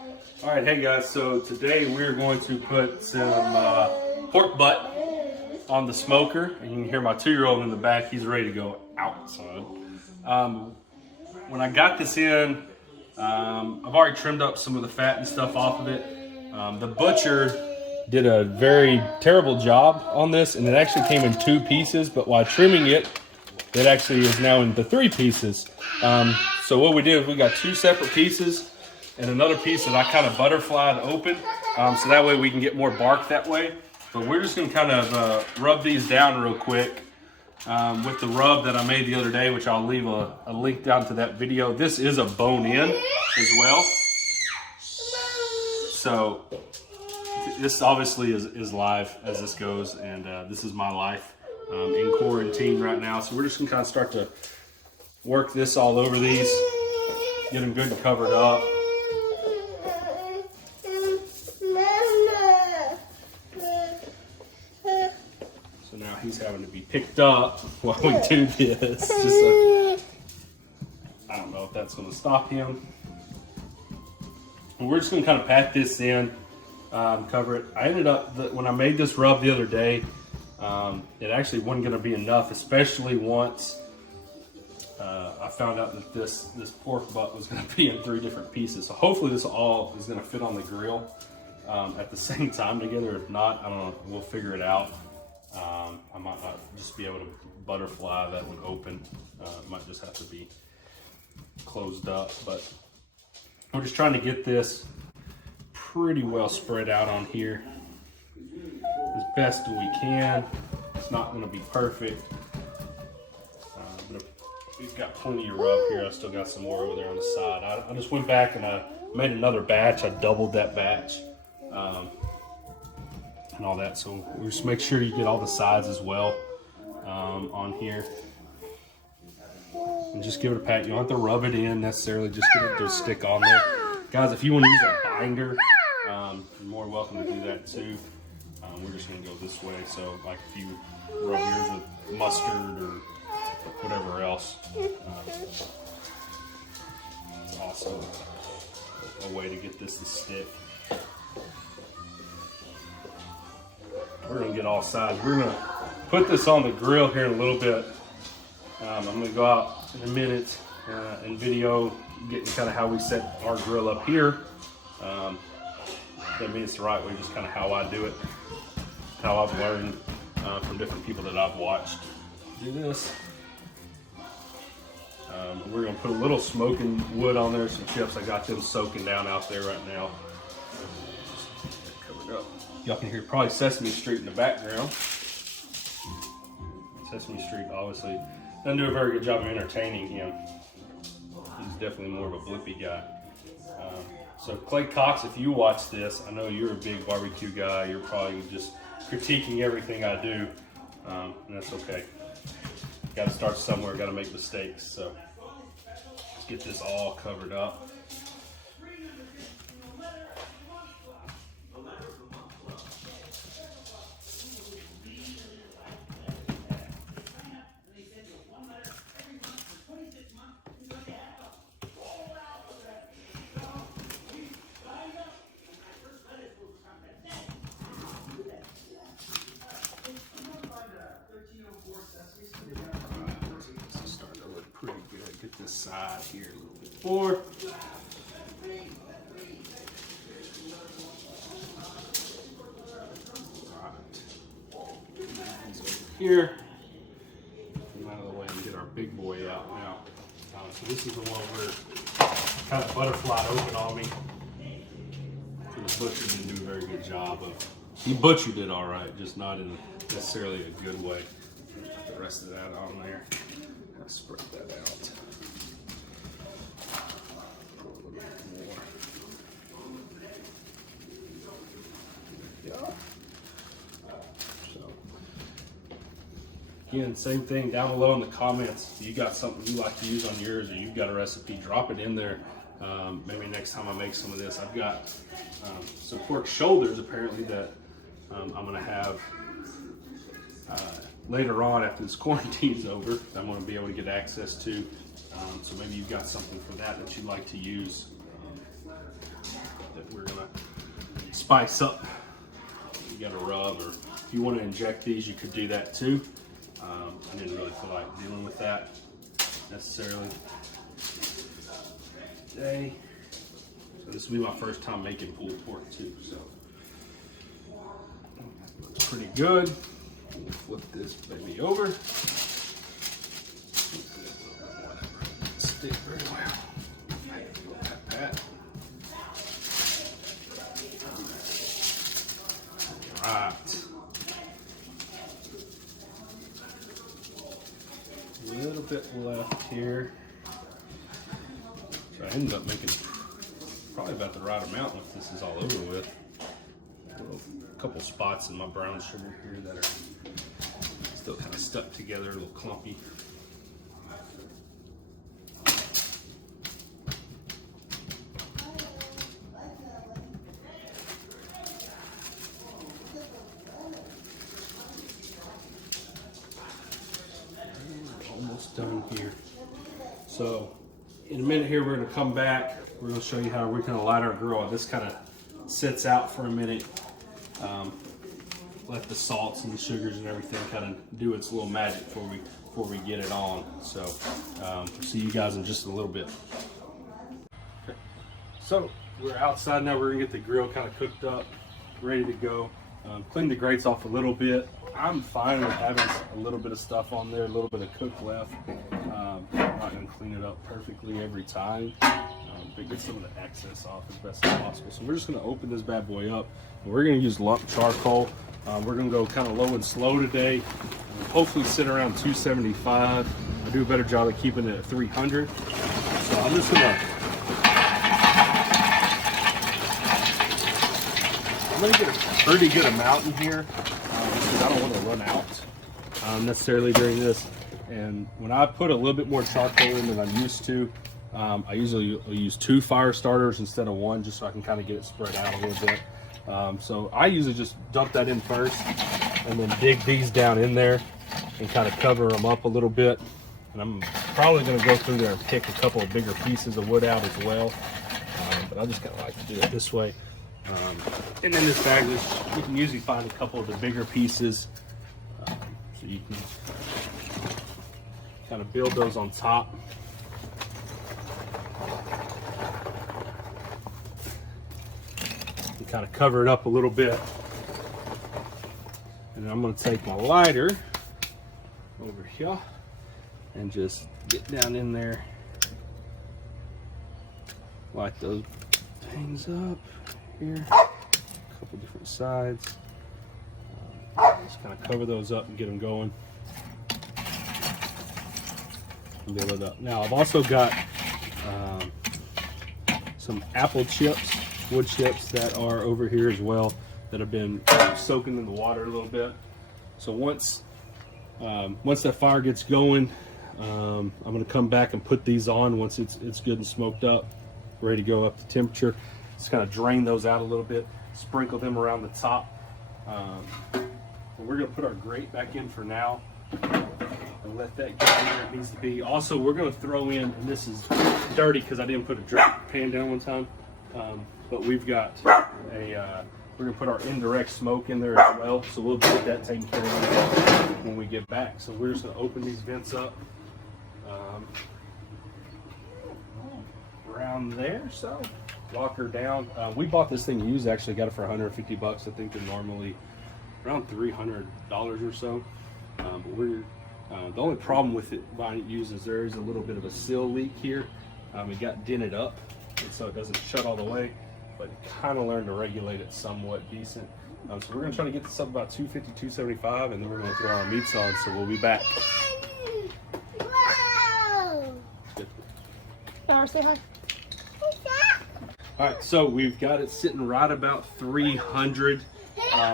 All right, hey guys, so today we're going to put some pork butt on the smoker, and you can hear my 2-year-old in the back. He's ready to go outside. When I got this in, I've already trimmed up some of the fat and stuff off of it. The butcher did a very terrible job on this, and it actually came in 2 pieces, but while trimming it, it actually is now into 3 pieces. So what we did is we got 2 separate pieces and another piece that I kind of butterflied open, so that way we can get more bark that way. But we're just gonna kind of rub these down real quick with the rub that I made the other day, which I'll leave a link down to that video. This is a bone in as well. So this obviously is live as this goes, and this is my life in quarantine right now. So we're just gonna kind of start to work this all over these, get them good and covered up. So now he's having to be picked up while we do this. Just I don't know if that's gonna stop him. And we're just gonna kind of pat this in, cover it. I ended up, when I made this rub the other day, it actually wasn't gonna be enough, especially once I found out that this pork butt was going to be in 3 different pieces. So hopefully this all is going to fit on the grill at the same time together. If not, I don't know, we'll figure it out. I might not just be able to butterfly that one open. It might just have to be closed up, but we're just trying to get this pretty well spread out on here as best as we can. It's not going to be perfect. We've got plenty of rub here. I still got some more over there on the side. I just went back and I made another batch. I doubled that batch and all that. So we just make sure you get all the sides as well on here. And just give it a pat. You don't have to rub it in necessarily. Just get it to stick on there. Guys, if you want to use a binder, you're more welcome to do that too. We're just going to go this way. So like if you rub yours with mustard or whatever else. It's also a way to get this to stick. We're gonna get all sides. We're gonna put this on the grill here in a little bit. I'm gonna go out in a minute and video getting kind of how we set our grill up here. I mean, it's the right way, just kind of how I do it, how I've learned from different people that I've watched do this. We're gonna put a little smoking wood on there, some chips. I got them soaking down out there right now. Covered up. Y'all can hear probably Sesame Street in the background. Sesame Street obviously doesn't do a very good job of entertaining him. He's definitely more of a blippy guy. So Clay Cox, if you watch this, I know you're a big barbecue guy. You're probably just critiquing everything I do, and that's okay. Got to start somewhere, got to make mistakes. So let's get this all covered up. Get this side here a little bit more. Here, get him out of the way and get our big boy out now. So this is the one where kind of butterflied open on me. So the butcher didn't do a very good job of. He butchered it all right, just not in necessarily a good way. Put the rest of that on there. Spread that out. Again, same thing down below in the comments. If you got something you like to use on yours, or you've got a recipe, drop it in there. Maybe next time I make some of this. I've got some pork shoulders apparently that I'm gonna have later on after this quarantine's over. I'm gonna be able to get access to. So maybe you've got something for that that you'd like to use that we're gonna spice up. You gotta rub, or if you want to inject these, you could do that too. I didn't really feel like dealing with that necessarily today. So this will be my first time making pulled pork too. So looks pretty good. We'll flip this baby over. Stick very well. Pat. Right. A little bit left here. So I ended up making probably about the right amount if this is all over with. A couple spots in my brown sugar here that are still kind of stuck together, a little clumpy. Almost done here. So in a minute here, we're going to come back. We're going to show you how we're going to light our grill. This kind of sits out for a minute. Let the salts and the sugars and everything kind of do its little magic before we get it on. So we'll see you guys in just a little bit. Okay. So we're outside now. We're gonna get the grill kind of cooked up, ready to go. Clean the grates off a little bit. I'm fine with having a little bit of stuff on there, a little bit of cook left. I'm not gonna clean it up perfectly every time, but get some of the excess off as best as possible. So we're just gonna open this bad boy up, and we're gonna use lump charcoal. We're gonna go kind of low and slow today. Hopefully sit around 275. I do a better job of keeping it at 300. So I'm just gonna get a pretty good amount in here because I don't want to run out necessarily during this. And when I put a little bit more charcoal in than I'm used to, I usually will use 2 fire starters instead of 1, just so I can kind of get it spread out a little bit. So I usually just dump that in first and then dig these down in there and kind of cover them up a little bit. And I'm probably going to go through there and pick a couple of bigger pieces of wood out as well. But I just kind of like to do it this way. And in this bag, you can usually find a couple of the bigger pieces. So you can kind of build those on top. Kind of cover it up a little bit, and I'm going to take my lighter over here and just get down in there, light those things up here, a couple different sides. Just kind of cover those up and get them going and build it up. Now I've also got some apple chips, wood chips that are over here as well that have been soaking in the water a little bit. So once that fire gets going, I'm going to come back and put these on once it's good and smoked up, ready to go up to temperature. Just kind of drain those out a little bit, sprinkle them around the top. And we're going to put our grate back in for now and let that get where it needs to be. Also, we're going to throw in, and this is dirty because I didn't put a drip pan down one time. But we've got we're gonna put our indirect smoke in there as well, so we'll get that taken care of when we get back. So we're just gonna open these vents up around there. So lock her down. We bought this thing used, actually got it for 150 bucks. I think they're normally around $300 or so. But we're the only problem with it buying it used is there is a little bit of a seal leak here. It got dented up, and so it doesn't shut all the way, but kind of learned to regulate it somewhat decent. So we're going to try to get this up about 250, 275, and then we're going to throw our meats on, so we'll be back. Wow. Flower, say hi. All right, so we've got it sitting right about 300.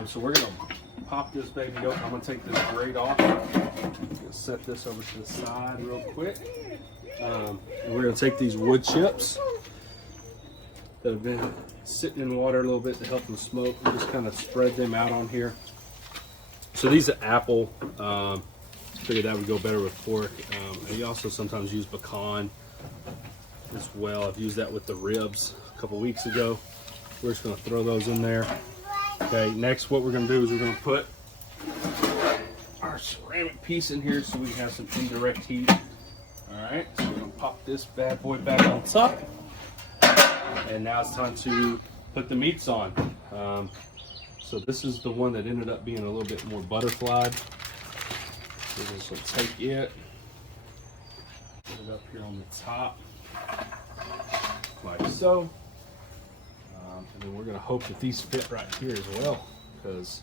So we're going to pop this baby open. I'm going to take this grate off. Set this over to the side real quick. And we're going to take these wood chips that have been sitting in water a little bit to help them smoke and just kind of spread them out on here. So these are apple. Figured that would go better with pork. I also sometimes use pecan as well. I've used that with the ribs a couple weeks ago. We're just gonna throw those in there. Okay, next what we're gonna do is we're gonna put our ceramic piece in here so we can have some indirect heat. All right, so we're gonna pop this bad boy back on top. And now it's time to put the meats on. So this is the one that ended up being a little bit more butterflied. So we're just gonna take it, put it up here on the top, like so. And then we're gonna hope that these fit right here as well, because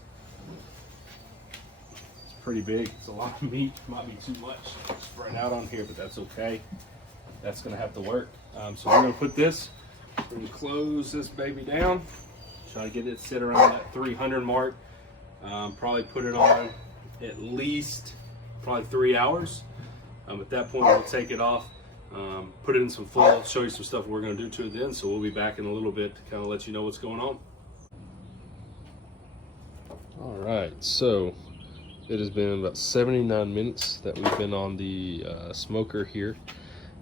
it's pretty big. It's a lot of meat, might be too much spread out on here, but that's okay. That's gonna have to work. So we're gonna put this, we're gonna close this baby down, try to get it sit around that 300 mark. Probably put it on at least probably 3 hours. At that point, we'll take it off, put it in some foil, show you some stuff we're going to do to it then. So we'll be back in a little bit to kind of let you know what's going on. All right, so it has been about 79 minutes that we've been on the smoker here.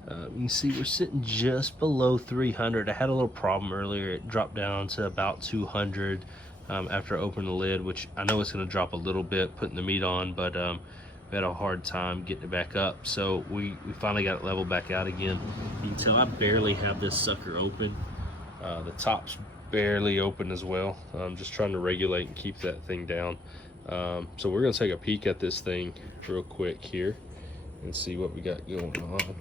You can see we're sitting just below 300. I had a little problem earlier. It dropped down to about 200 after I opened the lid, which I know it's going to drop a little bit putting the meat on, but we had a hard time getting it back up. So we finally got it leveled back out again. You can tell I barely have this sucker open. The top's barely open as well. I'm just trying to regulate and keep that thing down. So we're going to take a peek at this thing real quick here and see what we got going on.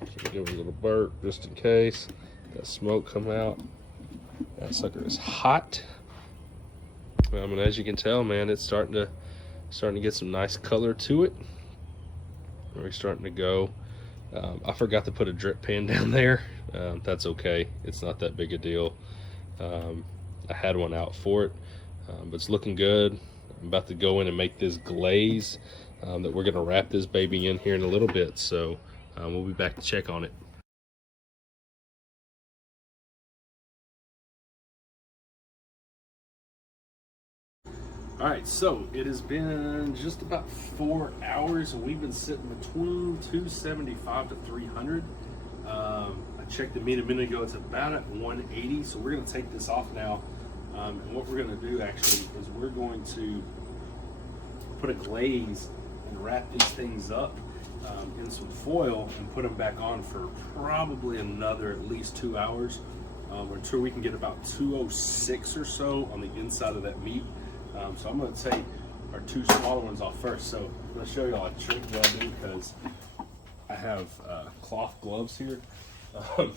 So give it a little burp just in case. That smoke come out. That sucker is hot. And as you can tell, man, it's starting to get some nice color to it. We're starting to go. I forgot to put a drip pan down there. That's okay. It's not that big a deal. I had one out for it, but it's looking good. I'm about to go in and make this glaze that we're going to wrap this baby in here in a little bit. So we'll be back to check on it. All right, so it has been just about 4 hours and we've been sitting between 275 to 300. I checked the meat a minute ago, it's about at 180. So we're gonna take this off now. And what we're gonna do actually is we're going to put a glaze and wrap these things up in some foil and put them back on for probably another at least 2 hours until we can get about 206 or so on the inside of that meat. So I'm going to take our two smaller ones off first. So I'm going to show y'all a trick that I do because I have cloth gloves here. And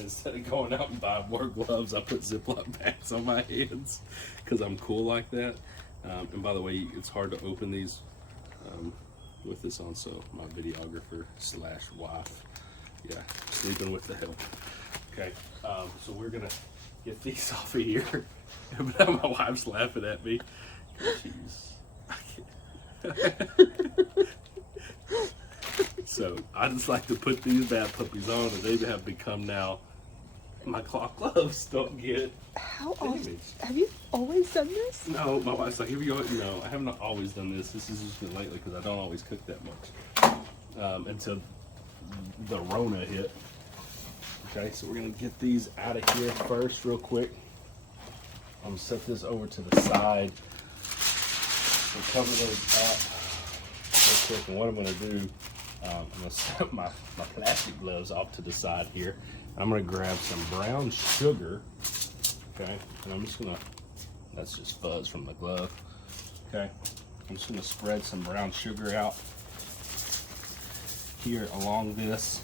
instead of going out and buying more gloves, I put Ziploc bags on my hands because I'm cool like that. And by the way, it's hard to open these with this on, so my videographer / wife, yeah, sleeping with the help. Okay, so we're gonna get these off of here. But my wife's laughing at me. So I just like to put these bad puppies on, and they have become now my cloth gloves. Don't get how often have you always done this? No, my wife's like, here we go. No, I haven't always done this. This is just been lately because I don't always cook that much until the Rona hit. Okay, so we're gonna get these out of here first, real quick. I'm gonna set this over to the side and cover those up real quick. And what I'm gonna do, I'm gonna set my plastic gloves off to the side here. I'm gonna grab some brown sugar, okay? And I'm just gonna, that's just fuzz from the glove, okay? I'm just gonna spread some brown sugar out here along this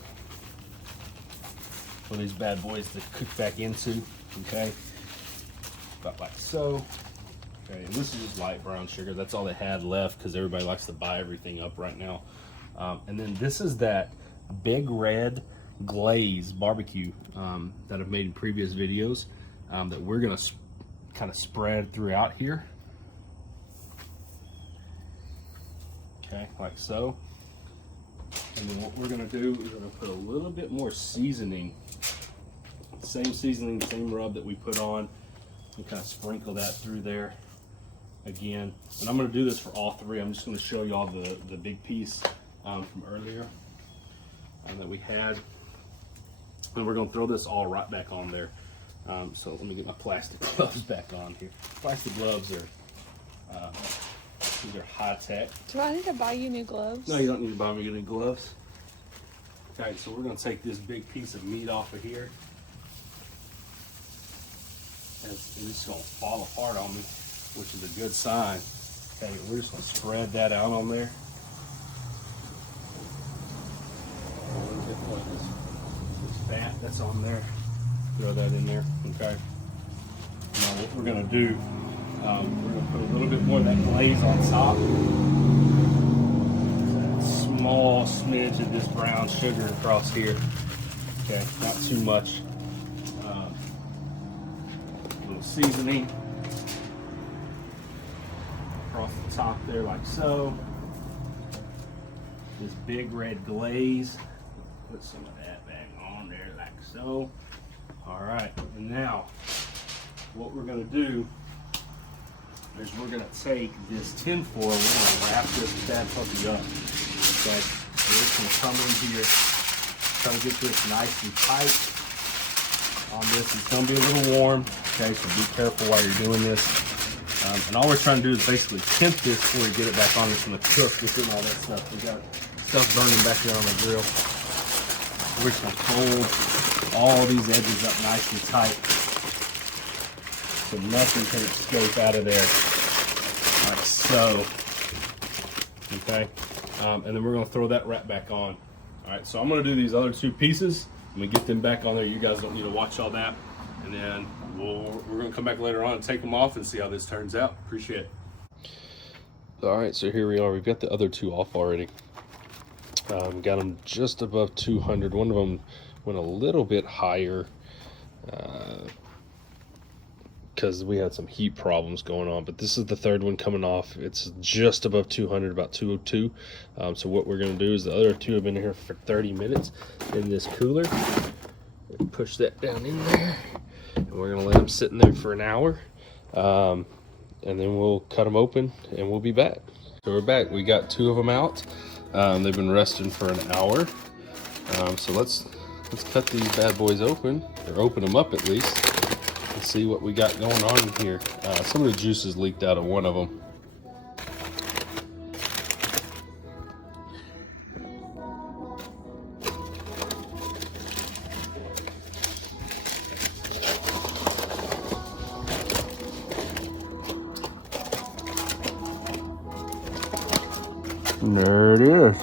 for these bad boys to cook back into, okay? About like so. Okay, and this is just light brown sugar. That's all they had left because everybody likes to buy everything up right now. And then this is that Big Red glaze barbecue that I've made in previous videos that we're gonna kind of spread throughout here. Okay, like so. And then what we're gonna do is we're gonna put a little bit more seasoning. Same seasoning, same rub that we put on. And kind of sprinkle that through there again. And I'm going to do this for all three. I'm just going to show you all the big piece from earlier that we had. And we're going to throw this all right back on there. So let me get my plastic gloves back on here. Plastic gloves are these are high tech. Do I need to buy you new gloves? No, you don't need to buy me any gloves. Okay, so we're gonna take this big piece of meat off of here. And it's gonna fall apart on me, which is a good sign. Okay, we're just gonna spread that out on there. A little bit more of this fat that's on there. Throw that in there, okay? Now what we're gonna do, we're gonna put a little bit more of that glaze on top. That small smidge of this brown sugar across here. Okay, not too much. A little seasoning across the top there like so. This big red glaze, put some of that back on there like so. All right, and now what we're gonna do is we're gonna take this tin foil, we're gonna wrap this bad puppy up. Okay, so we're just gonna come in here, try to get this nice and tight on this. It's gonna be a little warm, okay, so be careful while you're doing this. And all we're trying to do is basically temp this before we get it back on. It's gonna cook within all that stuff. We got stuff burning back there on the grill. We're just gonna fold all these edges up nice and tight so nothing can escape out of there, like so. Okay, and then we're gonna throw that wrap back on. All right, so I'm gonna do these other two pieces. I'm gonna get them back on there. You guys don't need to watch all that, and then we're gonna come back later on and take them off and see how this turns out. Appreciate it. All right, so here we are. We've got the other two off already. Got them just above 200. One of them went a little bit higher because we had some heat problems going on, but this is the third one coming off. It's just above 200, about 202. So what we're going to do is the other two have been here for 30 minutes in this cooler. Push that down in there, and we're going to let them sit in there for an hour, and then we'll cut them open and we'll be back. So we're back. We got two of them out. They've been resting for an hour. So let's cut these bad boys open, or open them up at least, and see what we got going on here. Some of the juices leaked out of one of them. There it is.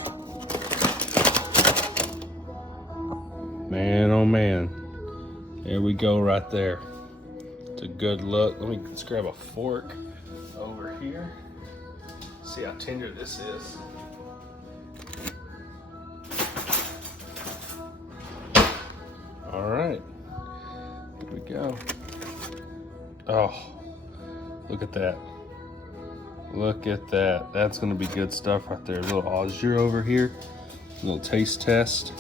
Man, oh man. There we go right there. It's a good look. Let's grab a fork over here. See how tender this is. All right, here we go. Oh, look at that. Look at that. That's gonna be good stuff right there. A little au jus over here. A little taste test.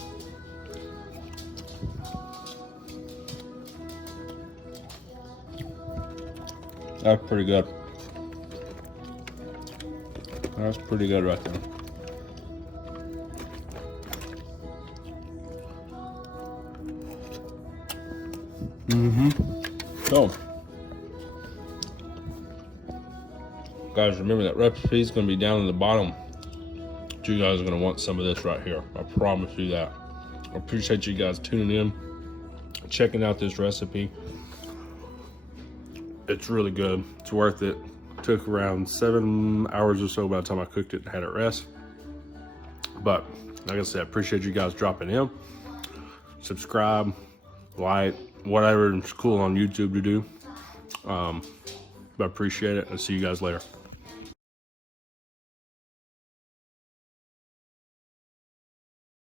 That's pretty good. That's pretty good right there. So, guys, remember that recipe is going to be down in the bottom. You guys are going to want some of this right here. I promise you that. I appreciate you guys tuning in, checking out this recipe. It's really good. It's worth it. It took around 7 hours or so by the time I cooked it and had it rest. But like I said, I appreciate you guys dropping in. Subscribe, like, whatever is cool on YouTube to do. But I appreciate it. I'll see you guys later.